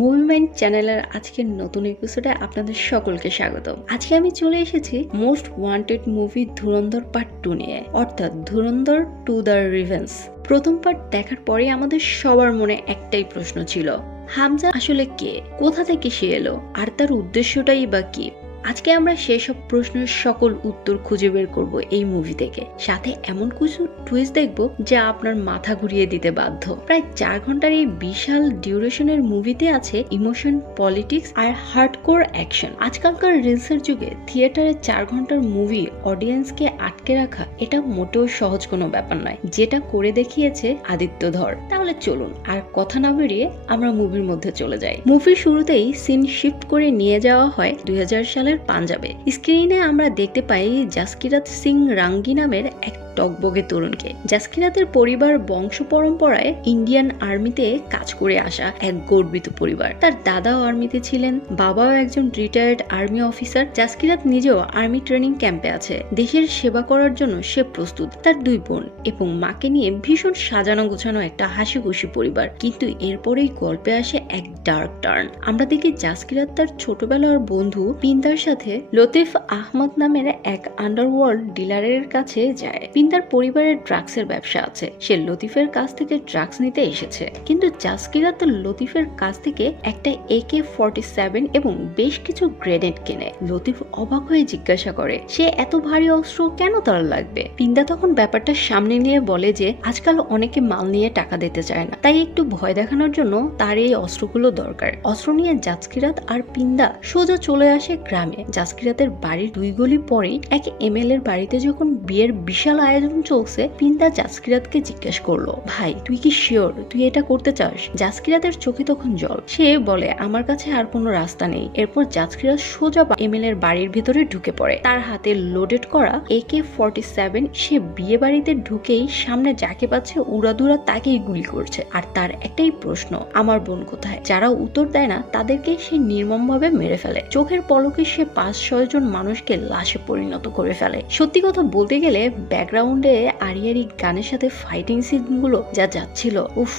Movement চ্যানেলের আজকের নতুন এপিসোডে আপনাদের সকলকে স্বাগত। আজকে আমি চলে এসেছি মোস্ট ওয়ান্টেড মুভি ধুরন্ধর পার্ট 2 নিয়ে, অর্থাৎ ধুরন্ধর 2 দ্য রিভেঞ্জ। প্রথম পার্ট দেখার পরে আমাদের সবার মনে একটাই প্রশ্ন ছিল, হামজা আসলে কে, কোথা থেকে সে এলো, আর তার উদ্দেশ্যটাই বা কি। আজকে আমরা সেসব প্রশ্নের সকল উত্তর খুঁজে বের করব এই মুভি থেকে, সাথে এমন কিছু টুইস্ট দেখব যা আপনার মাথা ঘুরিয়ে দিতে বাধ্য। প্রায় 4 ঘন্টার এই বিশাল ডিউরেশনের মুভিতে আছে ইমোশন, পলিটিক্স আর হার্ডকোর অ্যাকশন। আজকালকার রিলসের যুগে থিয়েটারে 4 ঘন্টার মুভি অডিয়েন্সকে আটকে রাখা এটা মোটেও সহজ কোনো ব্যাপার নয়, যেটা করে দেখিয়েছে আদিত্য ধর। তাহলে চলুন আর কথা না বেরিয়ে আমরা মুভির মধ্যে চলে যাই। মুভির শুরুতেই সিন শিফট করে নিয়ে যাওয়া হয় 2000 সালের পাঞ্জাবে। স্ক্রিনে আমরা দেখতে পাই জাসকিরাত সিং রাঙ্গি নামের এক টকবগে তরুণকে। জাসকিরাতের পরিবার বংশ পরম্পরায় ইন্ডিয়ান আর্মিতে কাজ করে আসা এক গর্বিত পরিবার। তার দাদাও আর্মিতে ছিলেন, বাবাও একজন রিটায়ার্ড আর্মি অফিসার। জাসকিরাত নিজেও আর্মি ট্রেনিং ক্যাম্পে আছে। দেশের সেবা করার জন্য সে প্রস্তুত। তার 2 বোন এবং মাকে নিয়ে ভীষণ সাজানো গোছানো একটা হাসি খুশি পরিবার। কিন্তু এরপরেই গল্পে আসে এক ডার্ক টার্ন। আমরা দেখি জাসকিরাত তার ছোটবেলার বন্ধু পিন্দার সাথে লতিফ আহমদ নামের এক আন্ডারওয়ার্ল্ড ডিলারের কাছে যায়। পিন্দার পরিবারের ড্রাগসের ব্যবসা আছে। সে লতিফের কাছ থেকে ড্রাগস নিতে এসেছে, কিন্তু জাসকিরাত লতিফের কাছ থেকে একটা AK-47 এবং বেশ কিছু গ্রেনেড কেনে। লতিফ অবাক হয়ে জিজ্ঞাসা করে সে এত ভারী অস্ত্র কেন তার লাগবে। পিন্দা তখন ব্যাপারটা সামনে নিয়ে বলে যে আজকাল অনেকে মাল নিয়ে টাকা দিতে চায় না, তাই একটু ভয় দেখানোর জন্য তার এই অস্ত্রগুলো দরকার। অস্ত্র নিয়ে জাসকিরাত আর পিন্দা সোজা চলে আসে গ্রামে। জাসকিরাতের বাড়ির 2 গলি পরেই এক ML এর বাড়িতে যখন বিয়ের বিশাল আয়োজন চলছে, পিন্দা জাসকিরাতকে জিজ্ঞেস করলো, ভাই তুই কি শিওর তুই এটা করতে চাস? জাসকিরাতের চোখে তখন জল। সে বলে আমার কাছে আর কোনো রাস্তা নেই। এরপর জাসকিরাত সোজা ML এর বাড়ির ভিতরে ঢুকে পড়ে। তার হাতে লোডেড করা AK-47। সে বিয়ে বাড়িতে ঢুকেই সামনে যাকে পাচ্ছে উড়াদুরা তাকেই গুলি করছে। আর তার একটাই প্রশ্ন, আমার বোন কোথায়? যারা উত্তর দেয় না তাদেরকে সে নির্মমভাবে মেরে ফেলে। চোখের পলকে সে 5-6 জন মানুষকে লাশে পরিণত করে ফেলে। সত্যি কথা বলতে গেলে ব্যাকগ্রাউন্ডে আরিয়ারি গানের সাথে ফাইটিং সিনগুলো যা যাচ্ছিল, উফ।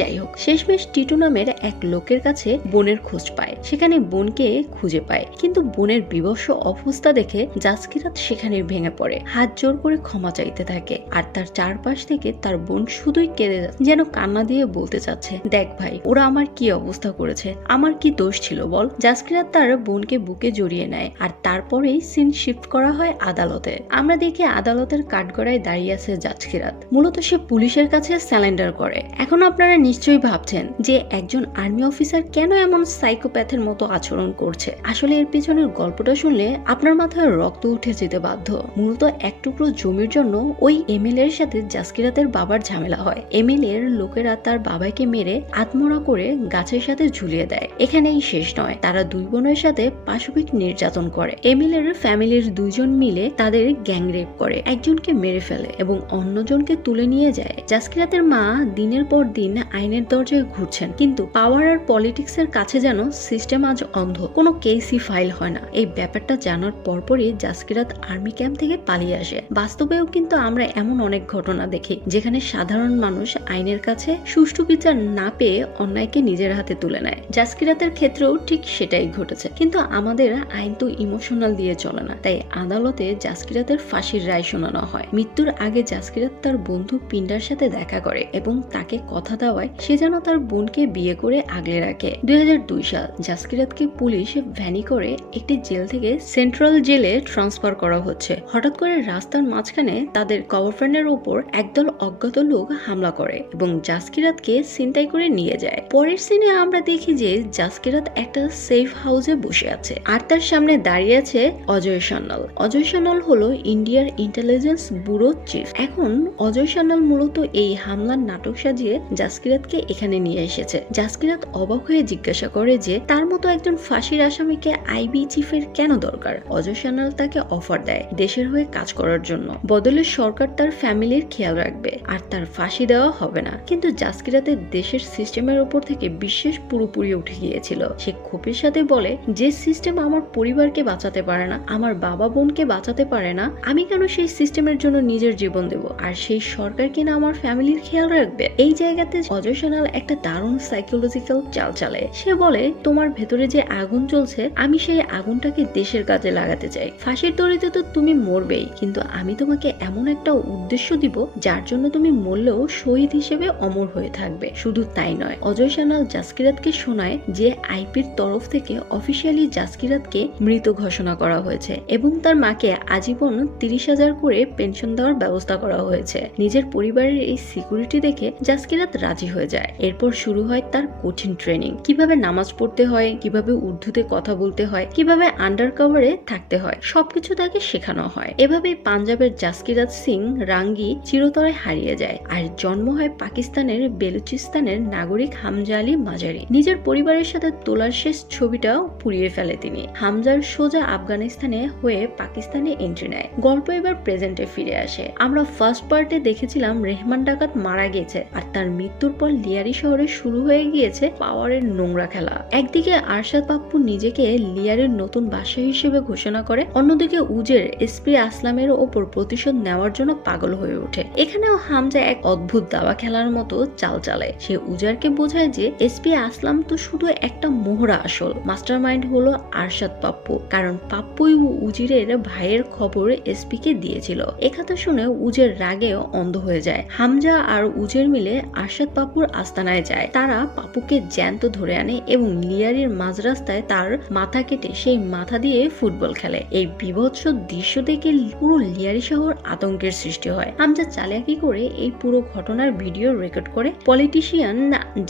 যাই হোক, শেষমেশ টিটু নামের এক লোকের কাছে বোনের খোঁজ পায়। সেখানে বোনকে খুঁজে পায়, কিন্তু বোনের বিবশ অবস্থা দেখে জাসকিরাত সেখানে ভেঙে পড়ে, হাত জোর করে ক্ষমা চাইতে থাকে। আর তার চারপাশ থেকে তার বোন শুধুই কেঁদে যাচ্ছে, যেন কান্না দিয়ে বলতে চাচ্ছে, দেখ ভাই ওরা আমার কি অবস্থা করেছে, আমার কি দোষ ছিল বল। জাসকিরাত তার বোনকে বুকে জড়িয়ে নেয়। আর তারপরেই সিন শিফট করা হয় আদালতে। আমরা দেখি আদালতের কাঠগড়ায় দাঁড়িয়ে আছে জাসকিরাত। মূলত সে পুলিশের কাছে স্যালেন্ডার করে। এখন আপনারা নিশ্চয়ই ভাবছেন যে একজন আর্মি অফিসার কেন এমন সাইকোপ্যাথের মতো আচরণ করছে। আসলে এর পিছনের গল্পটা শুনলে আপনার মাথায় রক্ত উঠে যেতে বাধ্য। মূলত এক টুকরো জমির জন্য ওই ML এর সাথে জাসকিরাতের বাবার ঝামেলা হয়। ML এর লোকেরা তার বাবাকে মেরে আত্মহত্যা করে গাছের সাথে ঝুলিয়ে দেয়। এখানেই শেষ নয়, তারা 2 বোনের সাথে পাশবিক নির্যাতন করে। ML এর ফ্যামিলির 2 জন মিলে তাদের গ্যাং রেপ করে, একজনকে মেরে ফেলে এবং অন্যজনকে তুলে নিয়ে যায়। জাসকিরাতের মা দিনের পর দিন আইনের দরজায় ঘুরছেন, কিন্তু পাওয়ার আর পলিটিক্স এর কাছে যেন সিস্টেম আজ অন্ধ। কোনো কেসই ফাইল হয় না। এই ব্যাপারটা জানার পরপরই জাসকিরাত আর্মি ক্যাম্প থেকে পালিয়ে আসে। বাস্তবেও কিন্তু আমরা এমন অনেক ঘটনা দেখি যেখানে সাধারণ মানুষ আইনের কাছে সুষ্ঠু বিচার না পেয়ে অন্যায়কে নিজের হাতে তুলে নেয়। জাসকিরাতের ক্ষেত্রেও ঠিক সেটাই ঘটেছে। কিন্তু আমাদের আইন তো ইমোশনাল দিয়ে চলে না, তাই আদালতে জাসকিরাতের ফাঁসির রায় শোনানো হয়। মৃত্যুর আগে জাসকিরাত তার বন্ধু পিন্ডার সাথে দেখা করে এবং তাকে কথা দেওয়ায় সে যেন তার বোনকে বিয়ে করে আগলে রাখে। 2002 সাল জাসকিরাতকে পুলিশ ভ্যানি করে একটি জেল থেকে সেন্ট্রাল জেলে ট্রান্সফার করা হচ্ছে। হঠাৎ করে রাস্তার মাঝখানে তাদের কভারফ্যানের উপর একদল অজ্ঞাত লোক হামলা করে এবং জাসকিরাতকে ছিনতাই করে নিয়ে যায়। পরের সিনে আমরা দেখি যে জাসকিরাত একটা সেফ হাউসে বসে আছে আর তার সামনে দাঁড়িয়ে আছে অজয় সান্যাল। অজয় সান্যাল হলো ইন্ডিয়ার ইন্টেলিজেন্স ব্যুরো চিফ। এখন অজয় সান্যাল মূলত এই হামলার নাটক সাজিয়ে জাসকিরাতকে এখানে নিয়ে এসেছে। জাসকিরাত অবাক হয়ে জিজ্ঞাসা করে যে তার মতো একজন ফাঁসির আসামিকে IB চিফের কেন দরকার। অজয় সান্যাল তাকে অফার দেয় দেশের হয়ে কাজ করার জন্য, বদলে সরকার তার ফ্যামিলির খেয়াল রাখবে আর তার ফাঁসি দেওয়া হবে না। কিন্তু জাসকিরাতের দেশের সিস্টেমের উপর থেকে বিশ্বাস পুরোপুরি উঠে গিয়েছিল। সে ক্ষোভের সাথে বলে, যে সিস্টেম আমার পরিবারকে বাঁচাতে পারে না, আমার বাবা বোনকে বাঁচাতে পারে না, আমি কেন সেই সিস্টেমের জন্য নিজের জীবন দেব? আর সেই সরকার কিনা আমার ফ্যামিলির খেয়াল রাখবে? এই জায়গাতে অজয় সানাল একটা দারুণ সাইকোলজিক্যাল চাল চালে। সে বলে, তোমার ভেতরে যে আগুন জ্বলছে, আমি সেই আগুনটাকে দেশের কাজে লাগাতে চাই। ফাঁসির দড়িতে তো তুমি মরবেই, কিন্তু আমি তোমাকে এমন একটা উদ্দেশ্য দিব যার জন্য তুমি মরলেও শহীদ হিসেবে অমর হয়ে থাকবে। শুধু তাই নয়, অজয় সানাল জাসকিরাতকে শোনায় যে আইপির তরফ থেকে অফিসিয়ালি জাসকিরাতকে মৃত ঘোষণা করা হয়েছে এবং তার মাকে আজীবন 30,000 করে পেনশন দেওয়ার ব্যবস্থা করা হয়েছে। নিজের পরিবারের এই সিকিউরিটি দেখে জাসকিরাত রাজি হয়ে যায়। এরপর শুরু হয় তার কঠিন ট্রেনিং। কিভাবে নামাজ পড়তে হয়, কিভাবে উর্দুতে কথা বলতে হয়, কিভাবে আন্ডার কভারে থাকতে হয়, সবকিছু তাকে শেখানো হয়। এভাবেই পাঞ্জাবের জাসকিরাত সিং রাঙ্গি চিরতরে হারিয়ে যায় আর জন্ম হয় পাকিস্তানের বেলুচিস্তানের নাগরিক হামজা আলী মাজারি। নিজের পরিবারের সাথে তোলার শেষ ছবিটাও পুড়িয়ে ফেলে তিনি। হামজার সোজা আফগানিস্তানে হয়ে পাকিস্তানে এন্ট্রি নেয়। গল্প এবার প্রেজেন্টে ফিরে আসে। আমরা ফার্স্ট পার্টে দেখেছিলাম রেহমান ডাকাত মারা গেছে আর তার মৃত্যুর পর লিয়ারি শহরে শুরু হয়ে গিয়েছে পাওয়ারের নোংরা খেলা। একদিকে আরশাদ পাপ্পু নিজেকে লিয়ারের নতুন বাদশা হিসেবে ঘোষণা করে, অন্যদিকে উজের এসপি আসলামের ওপর প্রতিশোধ নেওয়ার জন্য পাগল হয়ে ওঠে। এখানেও হামজা এক অদ্ভুত দাবা খেলার মতো চাল চালায়। সে উজারকে বোঝায় যে এসপি আসলাম তো শুধু একটা মোহরা, আসল মাস্টারমাইন্ড হলো আরশাদ পাপ্পু, কারণ পাপ্পুই উজিরের ভাইয়ের খবর এসপি কে দিয়েছিল। একথা শুনে উজের রাগে অন্ধ হয়ে যায়। হামজা আর উজের মিলে আরশাদ পাপ্পুর আস্তানায় যায়। তারা পাপ্পুকে জ্যান্ত ধরে আনে এবং লিয়ারির মাঝ রাস্তায় তার মাথা কেটে সেই মাথা দিয়ে ফুটবল খেলে। এই বিভৎস দৃশ্য দেখে পুরো লিয়ারি শহর আতঙ্কের সৃষ্টি হয়। হামজা চালাকি করে এই পুরো ঘটনার ভিডিও রেকর্ড করে পলিটিশিয়ান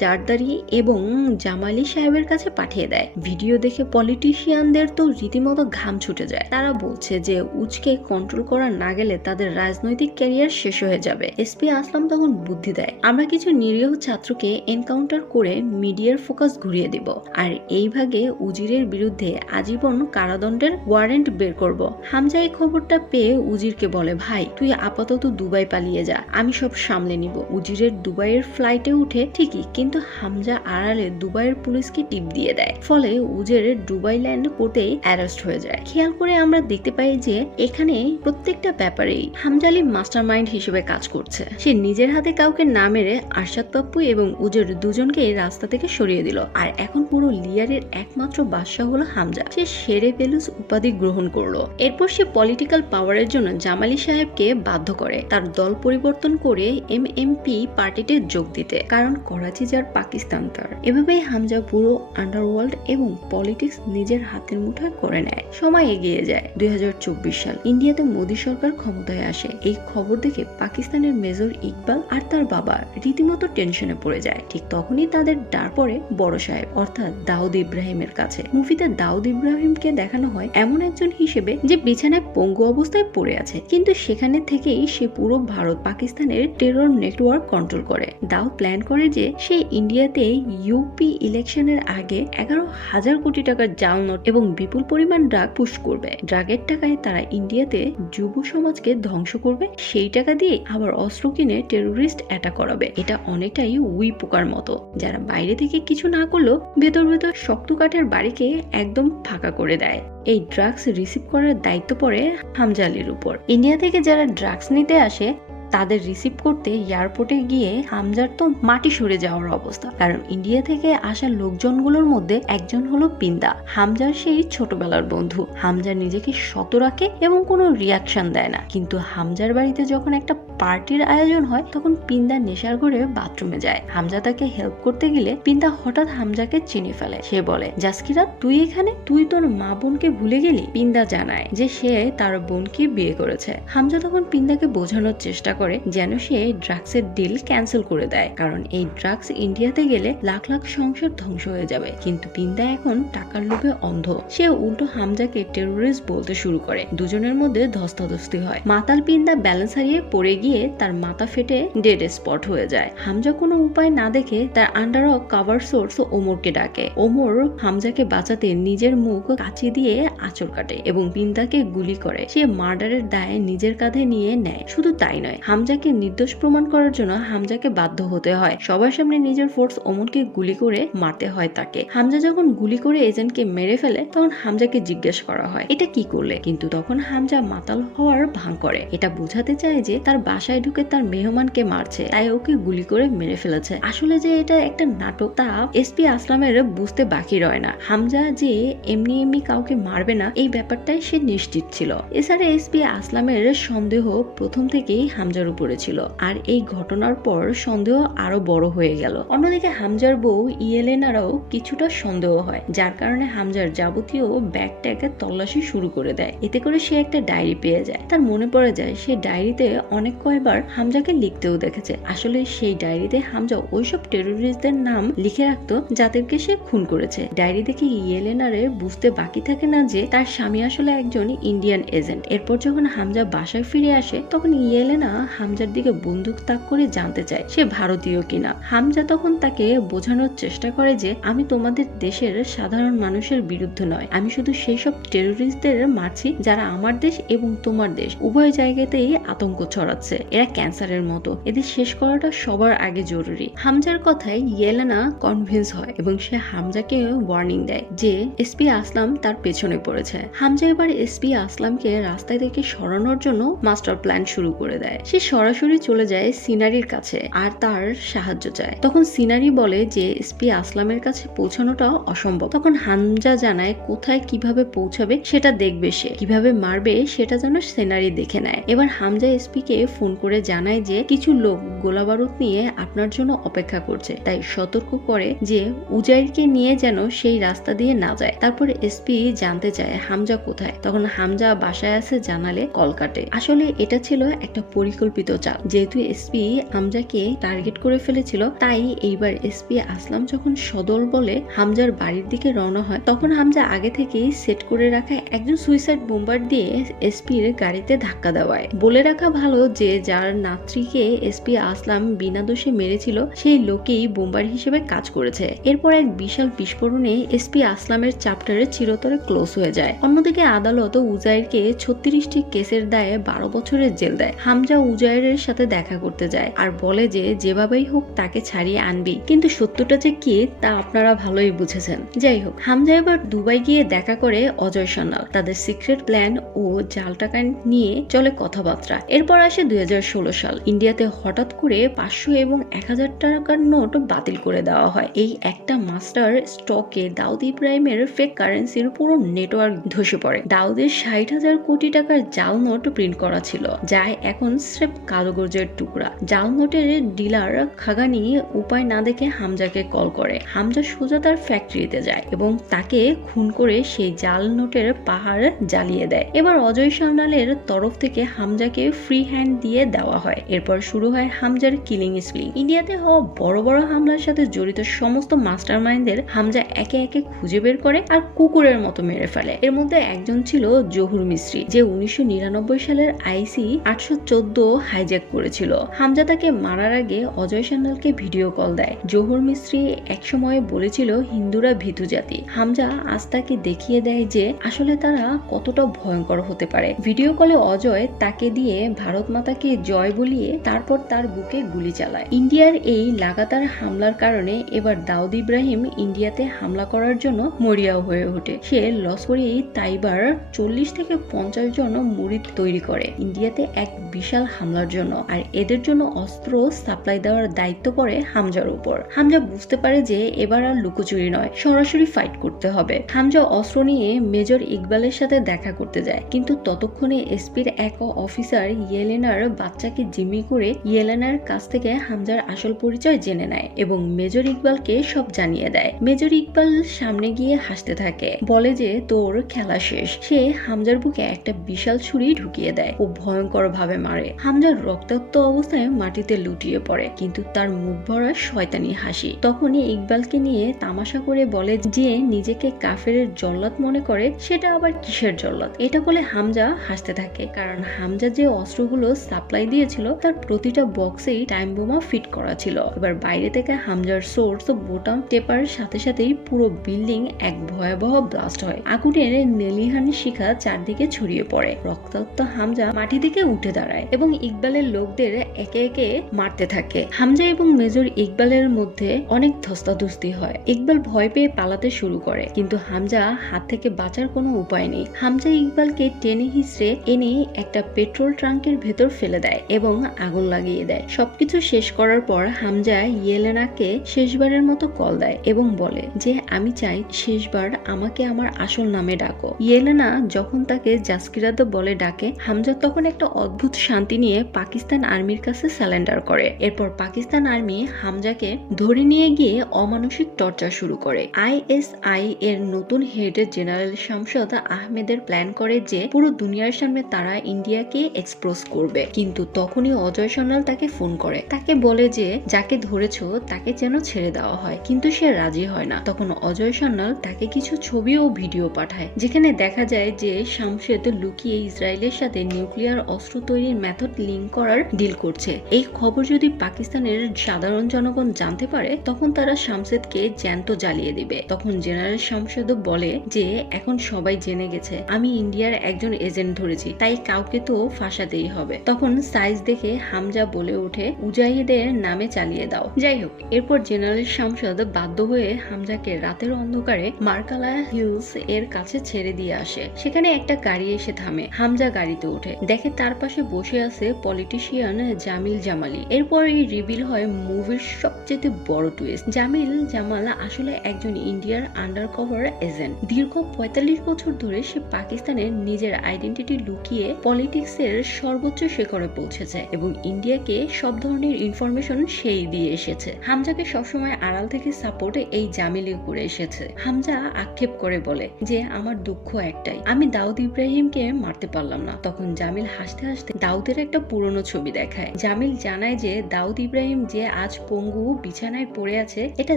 জারদারি এবং জামালি সাহেবের কাছে পাঠিয়ে দেয়। ভিডিও দেখে পলিটিশিয়ানদের তো রীতিমতো ঘাম ছুটে যায়। তারা বলছে যে উজকে কন্ট্রোল করা না গেলে তাদের রাজনৈতিক ক্যারিয়ার শেষ হয়ে যাবে। এসপি আসলাম তখন বুদ্ধি দেয়, আমরা কিছু নিরীহ ছাত্রকে এনকাউন্টার করে মিডিয়ার ফোকাস ঘুরিয়ে দিব আর এই ভাগে উজিরের বিরুদ্ধে আজীবন কারাদণ্ডের ওয়ারেন্ট বের করব। হামজা এই খবরটা পেয়ে উজিরকে বলে, ভাই তুই আপাতত দুবাই পালিয়ে যা, আমি সব সামলে নিব। উজিরের দুবাইয়ের ফ্লাইটে উঠে ঠিকই, কিন্তু হামজা আড়ালে দুবাইয়ের পুলিশকে টিপ দিয়ে দেয়। ফলে উজের দুবাই ল্যান্ড করতেই অ্যারেস্ট হয়ে যায়। খেয়াল করে আমরা দেখতে পাই যে এখানে প্রত্যেকটা ব্যাপারেই হামজা আলী মাস্টারমাইন্ড হিসেবে কাজ করছে। সে নিজের হাতে কাউকে না মেরে আরশাদ পাপ্পু এবং উজের দুজনকে রাস্তা থেকে সরিয়ে দিল। আর এখন পুরো লিয়ারের একমাত্র বাদশা হলো হামজা। সে শেরে পেলুস উপাধি গ্রহণ করলো। এরপর সে পলিটিক্যাল পাওয়ারের জন্য জামালি সাহেবকে বাধ্য করে তার দল পরিবর্তন করে এমএমপি পার্টিতে যোগ দিতে, কারণ করাচি যার পাকিস্তান তার। এভাবেই হামজা পুরো আন্ডারওয়ার্ল্ড এবং পলিটিক্স নিজের হাতের মুঠোয় করে নেয়। সময় এগিয়ে যায় 2024 সাল। ইন্ডিয়াতে মোদী সরকার ক্ষমতায় আসে। এই খবর দেখে পাকিস্তানের মেজর ইকবাল আর তার বাবা রীতিমতো টেনশনে পড়ে যায়। ঠিক তখনই তাদের ডাক পড়ে বড় সাহেব অর্থাৎ দাউদ ইব্রাহিমের কাছে। মুভিতে দাউদ ইব্রাহিমকে দেখানো হয় এমন একজন হিসেবে যে বিছানায় পঙ্গু অবস্থায় পড়ে আছে, কিন্তু সেখানে থেকেই সে পুরো ভারত পাকিস্তানের টেরর নেটওয়ার্ক কন্ট্রোল করে। দাউদ প্ল্যান করে যে সে ইন্ডিয়াতে ইউপি ইলেকশনের আগে 11,000 কোটি টাকার জাল নোট এবং বিপুল পরিমাণ ড্রাগ পুশ করবে। ড্রাগের টাকায় তারা ইন্ডিয়াতে যুব সমাজকে ধ্বংস করবে, সেই টাকা দিয়ে আবার অস্ত্র কিনে টেরোরিস্ট অ্যাটাক করাবে। এটা অনেকটাই উই পোকার মতো, যারা বাইরে থেকে কিছু না করলেও ভেতর ভেতর শক্ত কাঠের বাড়িকে একদম ফাঁকা করে দেয়। এই ড্রাগস রিসিভ করার দায়িত্ব পড়ে হামজা আলীর উপর। ইন্ডিয়া থেকে যারা ড্রাগস নিতে আসে তাদের রিসিভ করতে এয়ারপোর্টে গিয়ে হামজার তো মাটি সরে যাওয়ার অবস্থা, কারণ ইন্ডিয়া থেকে আসা লোকজনগুলোর মধ্যে একজন হলো পিন্দা, হামজার সেই ছোটবেলার বন্ধু। হামজা নিজেকে শত রাখে এবং কোনো রিয়াকশন দেয় না, কিন্তু হামজার বাড়িতে যখন একটা পার্টির আয়োজন হয় তখন পিন্দা নেশার ঘরে বাথরুমে যায়। হামজা তাকে হেল্প করতে গেলে পিন্দা হঠাৎ হামজাকে চিনে ফেলে। সে বলে, জাসকিরাত তুই এখানে, তুই তোর মা বোনকে ভুলে গেলি। পিন্দা জানায় যে সে তার বোনকে বিয়ে করেছে। হামজা তখন পিন্দাকে বোঝানোর চেষ্টা করে যেন সে ড্রাগসের ডিল ক্যান্সেল করে দেয়, কারণ এই ড্রাগস ইন্ডিয়াতে গেলে লাখ লাখ সংসার ধ্বংস হয়ে যাবে। কিন্তু পিন্দা এখন টাকার লোভে অন্ধ। সে উল্টো হামজাকে টেরোরিস্ট বলতে শুরু করে। দুজনের মধ্যে ধস্তাধস্তি হয়। মাতাল পিন্দা ব্যালেন্স হারিয়ে পড়ে গিয়ে তার মাথা ফেটে ডেড স্পট হয়ে যায়। হামজা কোনো উপায় না দেখে তার আন্ডার অফ কাভার সোর্স ওমরকে ডাকে। ওমর হামজাকে বাঁচাতে নিজের মুখ কাঁচি দিয়ে আঁচড় কাটে এবং পিন্দাকে গুলি করে। সে মার্ডারের দায়ে নিজের কাঁধে নিয়ে নেয়। শুধু তাই নয়, হামজাকে নির্দোষ প্রমাণ করার জন্য হামজাকে বাধ্য হতে হয় সবার সামনে নিজের ফোর্স ওমরকে গুলি করে মারতে হয় তাকে। হামজা যখন গুলি করে এজেন্টকে মেরে ফেলে তখন হামজাকে জিজ্ঞেস করা হয় এটা কি করলে, কিন্তু তখন হামজা মাতাল হওয়ার ভান করে। এটা বোঝাতে চায় যে তার বাসায় ঢুকে তার মেহমানকে মারছে তাই ওকে গুলি করে মেরে ফেলেছে। আসলে যে এটা একটা নাটক তা এসপি আসলামের বুঝতে বাকি রয় না। হামজা যে এমনি এমনি কাউকে মারবে না এই ব্যাপারটাই সে নিশ্চিত ছিল। এছাড়া এসপি আসলামের সন্দেহ প্রথম থেকেই হামজার উপরে ছিল আর এই ঘটনার পর সন্দেহ আরো বড় হয়ে গেল। অন্যদিকে হামজার বউ ইয়েলেনারও কিছুটা সন্দেহ হয় যার কারণে হামজার যাবতীয় ব্যাগ ট্যাগের তল্লাশি শুরু করে দেয়। এতে করে সে একটা ডায়েরি পেয়ে যায়। তার মনে পড়ে যায় সে ডায়েরিতে অনেক কয়বার হামজাকে লিখতেও দেখেছে। আসলে সেই ডায়েরিতে হামজা ওইসব টেরোরিস্টদের নাম লিখে রাখতো যাদেরকে সে খুন করেছে। ডায়েরি দেখে ইয়েলেনারে বুঝতে বাকি থাকে না যে তার স্বামী আসলে একজন ইন্ডিয়ান এজেন্ট। এরপর যখন হামজা বাসায় ফিরে আসে তখন ইয়েলেনা হামজার দিকে বন্দুক তাক করে জানতে চায় সে ভারতীয় কিনা। হামজা তখন তাকে বোঝানোর চেষ্টা করে যে আমি তোমাদের দেশের সাধারণ মানুষের বিরুদ্ধে নয়, আমি শুধু সেই সব টেরোরিস্টদের মারছি যারা আমার দেশ এবং তোমার দেশ উভয় জায়গাতেই আতঙ্ক ছড়াচ্ছে। এরা ক্যান্সারের মতো, এদের শেষ করাটা সবার আগে জরুরি। হামজার কথায় ইয়েলেনা কনভিন্স হয় এবং সে হামজাকে ওয়ার্নিং দেয় যে এসপি আসলাম তার পেছনে পড়েছে। হামজা এবার এসপি আসলামকে রাস্তায় থেকে সরানোর জন্য মাস্টার প্ল্যান শুরু করে দেয়। সে সরাসরি চলে যায় সিনারির কাছে আর তার সাহায্য চায়। তখন সিনারি বলে যে এসপি আসলামের কাছে পৌঁছানোটা অসম্ভব। তখন হামজা জানায় কোথায় কিভাবে পৌঁছাবে সেটা দেখবে, সে কিভাবে মারবে সেটা যেন সিনারি দেখে নেয়। এবার হামজা এসপি কে ফোন করে জানায় যে কিছু লোক গোলাবারুদ নিয়ে আপনার জন্য অপেক্ষা করছে, তাই সতর্ক করে যে উজাইরকে নিয়ে যেন সেই রাস্তা দিয়ে না যায়। তারপর এসপি জানতে চায় হামজা কোথায়। তখন হামজা বাসায় আছে জানালে কল কাটে। আসলে এটা ছিল একটা পরিকল্পিত চাল। যেহেতু এসপি হামজাকে টার্গেট করে ফেলেছিল তাই এইবার এসপি আসলাম যখন সদল বলে হামজার বাড়ির দিকে রওনা হয় তখন হামজা আগে থেকেই সেট করে রাখা একজন সুইসাইড বোম্বার দিয়ে এসপির গাড়িতে ধাক্কা দেওয়ায়। বলে রাখা ভালো যে যার নাত্রীকে এসপি আসলাম বিনা দোষে মেরেছিল সেই লোকেই বোম্বার হিসেবে কাজ করেছে। এরপর এক বিশাল বিস্ফোরণে এসপি আসলামের চ্যাপ্টারে চিরতরে ক্লোজ হয়ে যায়। অন্যদিকে আদালত উজাইরকে 36টি কেসের দায়ে 12 বছরের জেল দেয়। হামজা উজাইরের সাথে দেখা করতে যায় আর বলে যে যেভাবেই হোক তাকে ছাড়িয়ে আনবি, কিন্তু সত্যটা যে কি তা আপনারা ভালোই বুঝেছেন। যাই হোক, হামজা এবার দুবাই গিয়ে দেখা করে অজয় সান্যাল। তাদের সিক্রেট প্ল্যান ও জাল টাকা নিয়ে চলে কথাবার্তা। এরপর আসে 2016 সাল। ইন্ডিয়াতে হঠাৎ করে 500 এবং 1000 টাকার নোট বাতিল করে দেওয়া হয়। এই একটা মাস্টার স্টকে দাউদ ইব্রাহিমের ফেক কারেন্সির পুরো নেটওয়ার্ক ধসে পড়ে। দাউদের 60,000 কোটি টাকার জাল নোট প্রিন্ট করা ছিল যা এখন স্রেফ কাগজের টুকরা। জাল নোটের ডিলার খাগানি উপায় না দেখে হামজাকে কল করে। হামজা সোজা তার ফ্যাক্টরিতে যায় এবং তাকে খুন করে সেই জাল নোটের পাহাড় জ্বালিয়ে দেয়। এবার অজয় সান্যালের তরফ থেকে হামজাকে ফ্রি হ্যান্ড দিয়ে দেওয়া হয়। এরপর শুরু হয় হামজার কিলিং স্প্রি। ইন্ডিয়াতে হওয়া বড় বড় হামলার সাথে জড়িত সমস্ত মাস্টার মাইন্ডদের হামজা একে একে খুঁজে বের করে আর কুকুরের মতো মেরে ফেলে। এর মধ্যে একজন ছিল জহুর মিস্ত্রি, যে 1999 সালের আইসি 814 হাইজ্যাক করেছিল। হামজা তাকে মারার আগে অজয় সান্যালকে ভিডিও কল দেয়। জহুর মিস্ত্রি একসময় বলেছিল হিন্দুরা ভীতু জাতি। হামজা আজ তাকে দেখিয়ে দেয় যে আসলে তারা কতটা ভয়ঙ্কর হতে পারে। ভিডিও কলে অজয় তাকে দিয়ে ভারত মাতাকে জয় বলিয়ে তারপর তার বুকে গুলি চালায়। ইন্ডিয়ার এই লাগাতার হামলার কারণে এবার দাউদ ইব্রাহিম ইন্ডিয়াতে হামলা করার জন্য মরিয়াও হয়ে ওঠে। সে লস্করি তাইবার 40 থেকে 50 জন মুরিদ তৈরি করে ইন্ডিয়াতে এক বিশাল হামলার জন্য, আর এদের জন্য অস্ত্র সাপ্লাই দেওয়ার দায়িত্ব পড়ে হামজার উপর। হামজা বুঝতে পারে যে এবার আর লুকোচুরি নয়, সরাসরি ফাইট করতে হবে। হামজা অস্ত্র নিয়ে মেজর ইকবালের সাথে দেখা করতে যায়, কিন্তু ততক্ষণে এসপির এক অফিসার ইয়েলেনার বাচ্চাকে জিম্মি করে ইয়েলেনার কাছ থেকে হামজার আসল পরিচয় জেনে নেয় এবং মেজর ইকবালকে সব জানিয়ে দেয়। মেজর ইকবাল সামনে গিয়ে হাসতে থাকে, বলে যে তোর খেলা শেষ। সে হামজার বুকে একটা বিশাল ছুরি ঢুকিয়ে দেয় ও ভয়ঙ্কর ভাবে মারে। হামজার রক্তাক্ত অবস্থায় মাটিতে লুটিয়ে পড়ে, কিন্তু তার মুখ ভরা শয়তানি হাসি। তখনই ইকবালকে নিয়ে তামাশা করে বলে যে নিজেকে কাফেরের জল্লাদ মনে করে, সেটা আবার কিসের জল্লাদ। এটা বলে হামজা হাসতে থাকে, কারণ হামজা যে অস্ত্রগুলো সাপ্লাই দিয়েছিল তার প্রতিটা বক্সেই টাইম বোমা ফিট করা ছিল। এবার বাইরে থেকে হামজার সোর্স বোতাম টেপার সাথে সাথেই পুরো বিল্ডিং এক ভয়াবহ ব্লাস্ট হয়। আগুনের নেলিহান শিখা চারদিকে ছড়িয়ে পড়ে। রক্তাক্ত হামজা মাটি থেকে উঠে দাঁড়ায় এবং ইকবালের লোকদের একে একে মারতে থাকে। হামজা এবং মেজর ইকবালের মধ্যে অনেক ধস্তাধস্তি হয়। ইকবাল ভয় পেয়ে পালাতে শুরু করে, কিন্তু হামজা হাত থেকে বাঁচার কোনো উপায় নেই। হামজা ইকবালকে টেনে হিঁচড়ে এনে একটা পেট্রোল ট্রাঙ্কের ভেতর ফেলে দেয় এবং আগুন লাগিয়ে দেয়। সবকিছু শেষ করার পর হামজা ইয়েলেনাকে শেষবারের মতো কল দেয় এবং বলে যে আমি চাই শেষবার আমাকে আমার আসল নামে ডাকো। ইয়েলেনা যখন তাকে জাসকিরাদ বলে ডাকে, হামজা তখন একটা অদ্ভুত শান্তি নিয়ে পাকিস্তান আর্মির কাছে স্যালেন্ডার করে। এরপর পাকিস্তান আর্মি হামজাকে ধরে নিয়ে গিয়ে অমানসিক টর্চার শুরু করে। আইএসআই এর নতুন হেড জেনারেল শামশাদ আহমেদের প্ল্যান করে যে পুরো দুনিয়ার সামনে তারা ইন্ডিয়াকে এক্সপোজ করবে, কিন্তু তখনই অজয় সান্যাল তাকে ফোন করে। তাকে বলে যে যাকে ধরেছ তাকে যেন ছেড়ে দেওয়া হয়, কিন্তু সে রাজি হয় না। তখন অজয় সান্যাল তাকে কিছু ছবি ও ভিডিও পাঠায়, যেখানে দেখা যায় যে শামশেদ লুকিয়ে ইসরায়েলের সাথে নিউক্লিয়ার অস্ত্র তৈরির মেথড লিঙ্ক করার ডিল করছে। এই খবর যদি পাকিস্তানের সাধারণ জনগণ জানতে পারে, তখন তারা শামশেদকে জ্যান্ত জ্বালিয়ে দিবে। তখন জেনারেল শামশেদ বলে যে এখন সবাই জেনে গেছে আমি ইন্ডিয়ার একজন এজেন্ট ধরেছি, তাই কাউকে তো ফাঁসাতেই হবে। তখন সাইজ দেখে হামজা বলে ওঠে উজাহিদের নামে চালিয়ে দাও। যাই হোক, এরপর জেনারেল শামশেদ বাধ্য হয়ে হামজাকে রাতের অন্ধকারে মার্কালা হিলস এর কাছে ছেড়ে দিয়ে আসে। সেখানে একটা গাড়ি এসে থামে। হামজা গাড়িতে ওঠে, দেখে তার পাশে বসে আছে পলিটিশিয়ান জামিল জামালি। এরপর এই রিভিল হয় মুভির সবচেয়ে বড় টুইস্ট। জামিল জামাল আসলে একজন ইন্ডিয়ার আন্ডার কভার এজেন্ট। দীর্ঘ 45 বছর ধরে সে পাকিস্তানের নিজের আইডেন্টিটি লুকিয়ে পলিটিক্সের সর্বোচ্চ শিখরে পৌঁছেছে এবং ইন্ডিয়াকে সব ধরনের ইনফরমেশন সেই দিয়ে এসেছে। হামজাকে সবসময় আড়াল থেকে সাপোর্ট এই জামিলই করে এসেছে। হামজা আক্ষেপ করে বলে যে আমার দুঃখ একটাই, আমি দাউদ ইব্রাহিমকে মারতে পারলাম না। তখন জামিল হাসতে হাসতে দাউদের একটা পুরনো ছবি দেখায়। জামিল জানায় যে দাউদ ইব্রাহিম যে আজ পঙ্গু বিছানায় পড়ে আছে এটা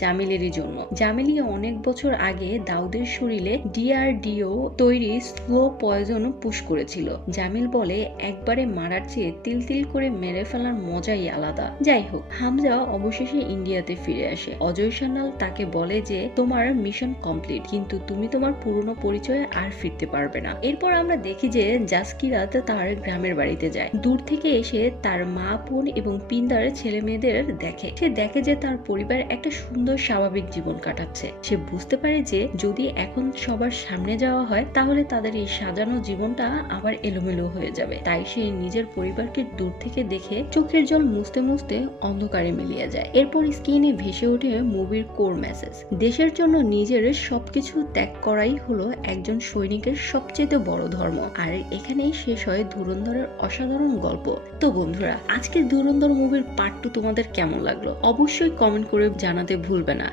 জামিলেরই জন্য। জামিলই অনেক বছর আগে দাউদের শরীরে ডিআরডিও তৈরি স্লো পয়জন পুশ করেছিল। জামিল বলে একবারে মারার চেয়ে তিল তিল করে মেরে ফেলার মজাই আলাদা। যাই হোক, হামজা অবশেষে ইন্ডিয়াতে ফিরে আসে। অজয় সান্যাল তাকে বলে যে তোমার মিশন কমপ্লিট, কিন্তু তুমি তোমার পুরনো পরিচয়ে আর ফিরতে পারবে না। এরপর আমরা দেখি যে জাসকিরাত তার গ্রামের বাড়িতে যায়। দূর থেকে এসে তার মা, বোন এবং পিন্দার ছেলে মেয়েদের দেখে। সে দেখে যে তার পরিবার একটা সুন্দর স্বাভাবিক জীবন কাটাচ্ছে। সে বুঝতে পারে যে যদি এখন সবার সামনে যাওয়া হয় তাহলে তাদের এই সাজানো জীবনটা আবার এলোমেলো হয়ে যাবে। তাই সে নিজের পরিবারকে দূর থেকে দেখে চোখের জল মুছতে মুছতে অন্ধকারে মিলিয়ে যায়। এরপর স্ক্রিনে ভেসে ওঠে মুভির কোর মেসেজ। দেশের জন্য নিজের সবকিছু ত্যাগ করাই হলো একজন সৈনিকের সবচেয়ে বড় ধর্ম। আর এখানেই শেষ হয় ধুরন্ধরের অসাধারণ গল্প। তো বন্ধুরা, আজকের ধুরন্ধর মুভির পার্ট 2 তোমাদের কেমন লাগলো অবশ্যই কমেন্ট করে জানাতে ভুলবে না।